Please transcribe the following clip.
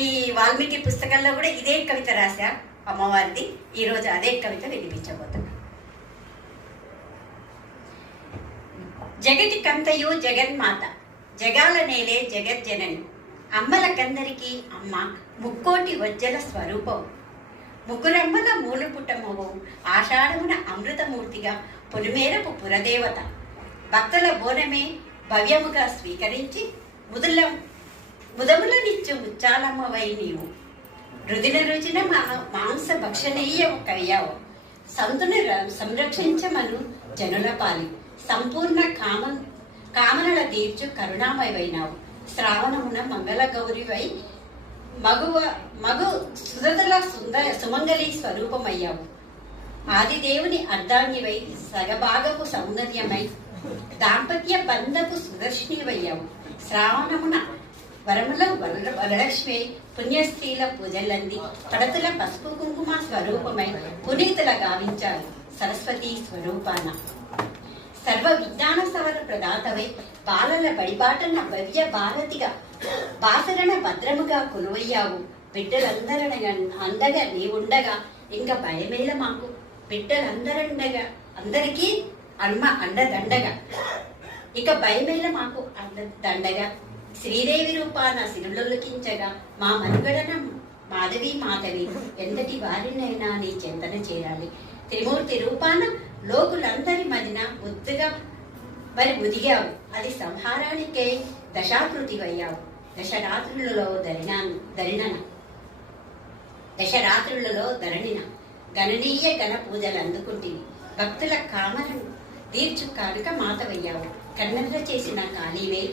ఈ వాల్మీకి పుస్తకంలో కూడా ఇదే కవిత రాశా అమ్మవారిది. ఈరోజు అదే కవిత వినిపించబోతున్నా. జగతి కంతయు జగన్మాత, జగాల నేలే జగజ్జనని, అమ్మలకందరికీ అమ్మ, ముక్కోటి వజ్జల స్వరూపం, ముగ్గురమ్మల మూలపుటమవు, ఆషాఢమున అమృతమూర్తిగా పొలిమేరపు పురదేవత, భక్తుల బోనమే భవ్యముగా స్వీకరించి ముదములనిచ్చు ముచ్చాలమ్మవై నీవు, రుదిన రుచిన మాంస భక్షణీయవు కయ్యావు, సంతుని సంరక్షించమను జనుల పాలి, సంపూర్ణ కామనల తీర్చు కరుణామయమైనావు, శ్రావణమున మంగళ గౌరివై మగు సుధతుల సుమంగళి స్వరూపమయ్యావు, ఆదిదేవుని అర్ధాన్యవై సగభాగపు సౌందర్యమై దాంపత్య బంధపు సుదర్శినివయ్యావు, శ్రావణమున వరముల వరలక్ష్మి పుణ్యస్త్రీల పూజలంది పడతుల పసుపు కుంకుమ స్వరూపమై పునీతుల గావించారు సరస్వతి స్వరూపాన, సర్వ విజ్ఞాన సవర ప్రదాతవై బాలల బడిబాటన భవ్య భారతిగా బాసరణ భద్రముగా కొలువయ్యావు, అందగా నీవుండగా ఇంకా భయమేల మాకు, బిడ్డలందరండగా అందరికీ అండదండగా, ఇక భయమేల మాకు అండదండగా, శ్రీదేవి రూపాన సిరులొలికించగా మా మనుగడన మాధవి ఎంతటి వారినైనా నీ చెంతన చేరాలి, త్రిమూర్తి రూపాన లోకులందరి మదిన ముద్దుగా మరి ముదిగావు, అది సంహారానికే దశాకృతివయ్యావు, దశరాత్రులలో ధరణిన గణనీయ గణ పూజలు అందుకుంటేవి, భక్తుల కామలను తీర్చు కానుక మాతవయ్యావు, కన్నెర్ర చేసిన కాళీవే